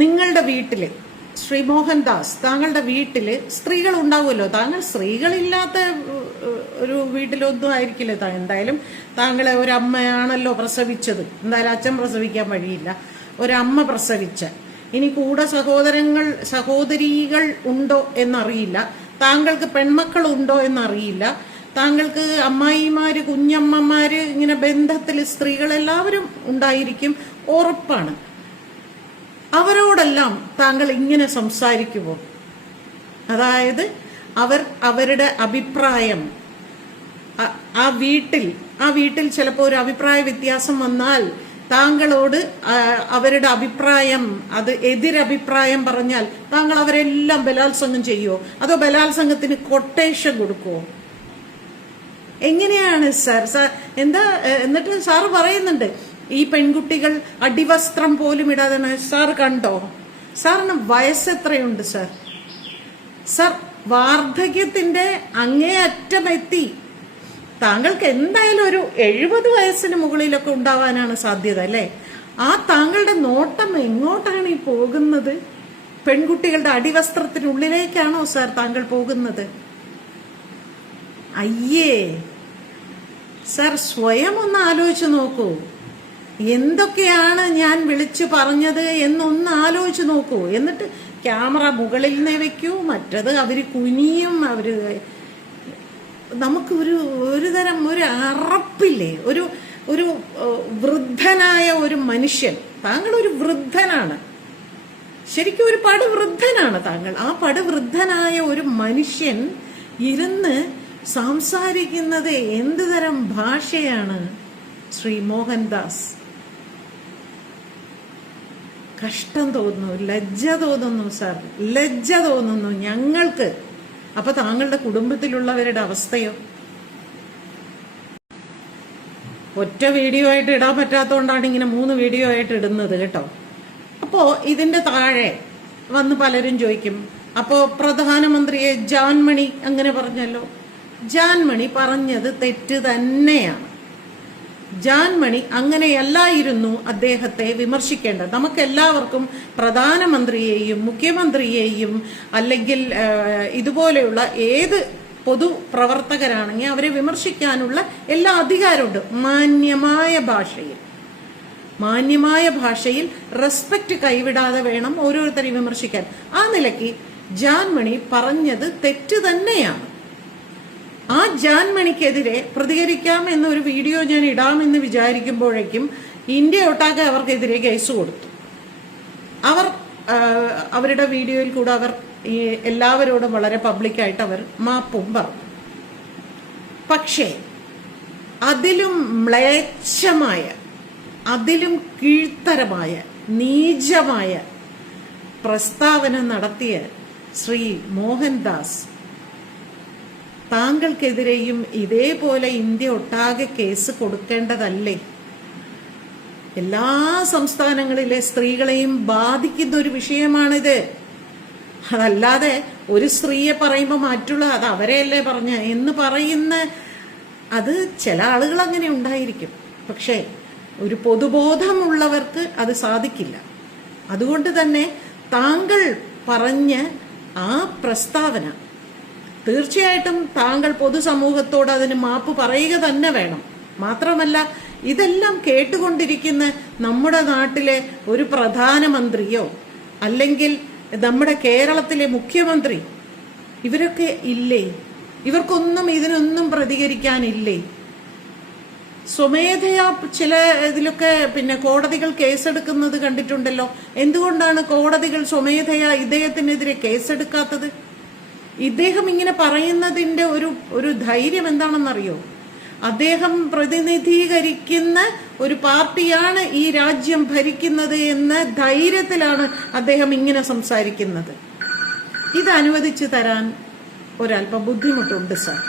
നിങ്ങളുടെ വീട്ടില് ശ്രീ മോഹൻദാസ്, താങ്കളുടെ വീട്ടില് സ്ത്രീകൾ ഉണ്ടാവുമല്ലോ. താങ്കൾ സ്ത്രീകളില്ലാത്ത ഒരു വീട്ടിലൊന്നും ആയിരിക്കില്ല. എന്തായാലും താങ്കളെ ഒരമ്മയാണല്ലോ പ്രസവിച്ചത്. എന്തായാലും അച്ഛൻ പ്രസവിക്കാൻ വഴിയില്ല. ഒരമ്മ പ്രസവിച്ച, ഇനി കൂടെ സഹോദരികൾ ഉണ്ടോ എന്നറിയില്ല. താങ്കൾക്ക് പെൺമക്കൾ ഉണ്ടോ എന്നറിയില്ല. താങ്കൾക്ക് അമ്മായിമാര്, കുഞ്ഞമ്മമാര്, ഇങ്ങനെ ബന്ധത്തിൽ സ്ത്രീകൾ എല്ലാവരും ഉണ്ടായിരിക്കും, ഉറപ്പാണ്. അവരോടെല്ലാം താങ്കൾ ഇങ്ങനെ സംസാരിക്കുമോ? അതായത് അവരുടെ അഭിപ്രായം, ആ വീട്ടിൽ ചിലപ്പോൾ ഒരു അഭിപ്രായ വ്യത്യാസം വന്നാൽ താങ്കളോട് അവരുടെ അഭിപ്രായം, അത് എതിരഭിപ്രായം പറഞ്ഞാൽ താങ്കൾ അവരെല്ലാം ബലാത്സംഗം ചെയ്യുമോ? അതോ ബലാത്സംഗത്തിന് കൊട്ടേഷൻ കൊടുക്കുമോ? എങ്ങനെയാണ് സാർ? എന്താ? എന്നിട്ട് സാറ് പറയുന്നുണ്ട് ഈ പെൺകുട്ടികൾ അടിവസ്ത്രം പോലും ഇടാതെ. സാർ കണ്ടോ? സാറിന് വയസ്സ് എത്രയുണ്ട് സാർ? സാർ വാർദ്ധക്യത്തിന്റെ അങ്ങേയറ്റം എത്തി. താങ്കൾക്ക് എന്തായാലും ഒരു 70 വയസ്സിന് മുകളിലൊക്കെ ഉണ്ടാവാനാണ് സാധ്യത, അല്ലേ? ആ താങ്കളുടെ നോട്ടം എങ്ങോട്ടാണ് ഈ പോകുന്നത്? പെൺകുട്ടികളുടെ അടിവസ്ത്രത്തിനുള്ളിലേക്കാണോ സാർ താങ്കൾ പോകുന്നത്? അയ്യേ സാർ, സ്വയം ഒന്ന് ആലോചിച്ച് നോക്കൂ. എന്തൊക്കെയാണ് ഞാൻ വിളിച്ചു പറഞ്ഞത് എന്നൊന്ന് ആലോചിച്ച് നോക്കൂ. എന്നിട്ട് ക്യാമറ മുകളിൽ നിന്ന് വെക്കൂ, മറ്റത് അവര് കുനിയും. നമുക്ക് ഒരു തരം ഒരു അറപ്പില്ലേ? ഒരു വൃദ്ധനായ ഒരു മനുഷ്യൻ. താങ്കൾ ഒരു വൃദ്ധനാണ്, ശരിക്കും ഒരു പടുവൃദ്ധനാണ് താങ്കൾ. ആ പടുവൃദ്ധനായ ഒരു മനുഷ്യൻ ഇരുന്ന് സംസാരിക്കുന്നത് എന്ത് തരം ഭാഷയാണ് ശ്രീ മോഹൻദാസ്? കഷ്ടം തോന്നുന്നു, ലജ്ജ തോന്നുന്നു സാർ, ലജ്ജ തോന്നുന്നു ഞങ്ങൾക്ക്. അപ്പൊ താങ്കളുടെ കുടുംബത്തിലുള്ളവരുടെ അവസ്ഥയോ? ഒറ്റ വീഡിയോ ആയിട്ട് ഇടാൻ പറ്റാത്തതുകൊണ്ടാണ് ഇങ്ങനെ 3 വീഡിയോ ആയിട്ട് ഇടുന്നത് കേട്ടോ. അപ്പോ ഇതിന്റെ താഴെ വന്ന് പലരും ചോദിക്കും, അപ്പോ പ്രധാനമന്ത്രിയെ ജാൻമണി അങ്ങനെ പറഞ്ഞല്ലോ. ജാൻമണി പറഞ്ഞത് തെറ്റ് തന്നെയാണ്. ജാൻമണി അങ്ങനെയല്ലായിരുന്നു അദ്ദേഹത്തെ വിമർശിക്കേണ്ടത്. നമുക്കെല്ലാവർക്കും പ്രധാനമന്ത്രിയെയും മുഖ്യമന്ത്രിയെയും അല്ലെങ്കിൽ ഇതുപോലെയുള്ള ഏത് പൊതുപ്രവർത്തകരാണെങ്കിൽ അവരെ വിമർശിക്കാനുള്ള എല്ലാ അധികാരമുണ്ട്, മാന്യമായ ഭാഷയിൽ റെസ്പെക്റ്റ് കൈവിടാതെ വേണം ഓരോരുത്തരെയും വിമർശിക്കാൻ. ആ നിലയ്ക്ക് ജാൻമണി പറഞ്ഞത് തെറ്റ് തന്നെയാണ്. ആ ജാൻമണിക്കെതിരെ പ്രതികരിക്കാം എന്നൊരു വീഡിയോ ഞാൻ ഇടാമെന്ന് വിചാരിക്കുമ്പോഴേക്കും ഇന്ത്യ ഒട്ടാകെ അവർക്കെതിരെ കേസ് കൊടുത്തു. അവരുടെ വീഡിയോയിൽ കൂടെ അവർ എല്ലാവരോടും വളരെ പബ്ലിക്കായിട്ട് അവർ മാപ്പും പറഞ്ഞു. പക്ഷേ അതിലും മ്ലേച്ഛമായ, അതിലും കീഴ്ത്തരമായ, നീചമായ പ്രസ്താവന നടത്തിയ ശ്രീ മോഹൻദാസ്, താങ്കൾക്കെതിരെയും ഇതേപോലെ ഇന്ത്യ ഒട്ടാകെ കേസ് കൊടുക്കേണ്ടതല്ലേ? എല്ലാ സംസ്ഥാനങ്ങളിലെ സ്ത്രീകളെയും ബാധിക്കുന്ന ഒരു വിഷയമാണിത്. അതല്ലാതെ ഒരു സ്ത്രീയെ പറയുമ്പോൾ മറ്റുള്ള അത് അവരെയല്ലേ പറഞ്ഞ എന്ന് പറയുന്ന, അത് ചില ആളുകൾ അങ്ങനെ ഉണ്ടായിരിക്കും. പക്ഷേ ഒരു പൊതുബോധമുള്ളവർക്ക് അത് സാധിക്കില്ല. അതുകൊണ്ട് തന്നെ താങ്കൾ പറഞ്ഞ ആ പ്രസ്താവന തീർച്ചയായിട്ടും താങ്കൾ പൊതുസമൂഹത്തോട് അതിന് മാപ്പ് പറയുക തന്നെ വേണം. മാത്രമല്ല ഇതെല്ലാം കേട്ടുകൊണ്ടിരിക്കുന്ന നമ്മുടെ നാട്ടിലെ ഒരു പ്രധാനമന്ത്രിയോ അല്ലെങ്കിൽ നമ്മുടെ കേരളത്തിലെ മുഖ്യമന്ത്രി, ഇവരൊക്കെ ഇല്ലേ? ഇവർക്കൊന്നും ഇതിനൊന്നും പ്രതികരിക്കാനില്ലേ? സ്വമേധയാ ചില ഇതിലൊക്കെ കോടതികൾ കേസെടുക്കുന്നത് കണ്ടിട്ടുണ്ടല്ലോ. എന്തുകൊണ്ടാണ് കോടതികൾ സ്വമേധയാ ഇദ്ദേഹത്തിനെതിരെ കേസെടുക്കാത്തത്? ഇദ്ദേഹം ഇങ്ങനെ പറയുന്നതിന്റെ ഒരു ധൈര്യം എന്താണെന്നറിയോ? അദ്ദേഹം പ്രതിനിധീകരിക്കുന്ന ഒരു പാർട്ടിയാണ് ഈ രാജ്യം ഭരിക്കുന്നത് എന്ന ധൈര്യത്തിലാണ് അദ്ദേഹം ഇങ്ങനെ സംസാരിക്കുന്നത്. ഇത് അനുവദിച്ചു തരാൻ ഒരല്പം ബുദ്ധിമുട്ടുണ്ട് സാർ.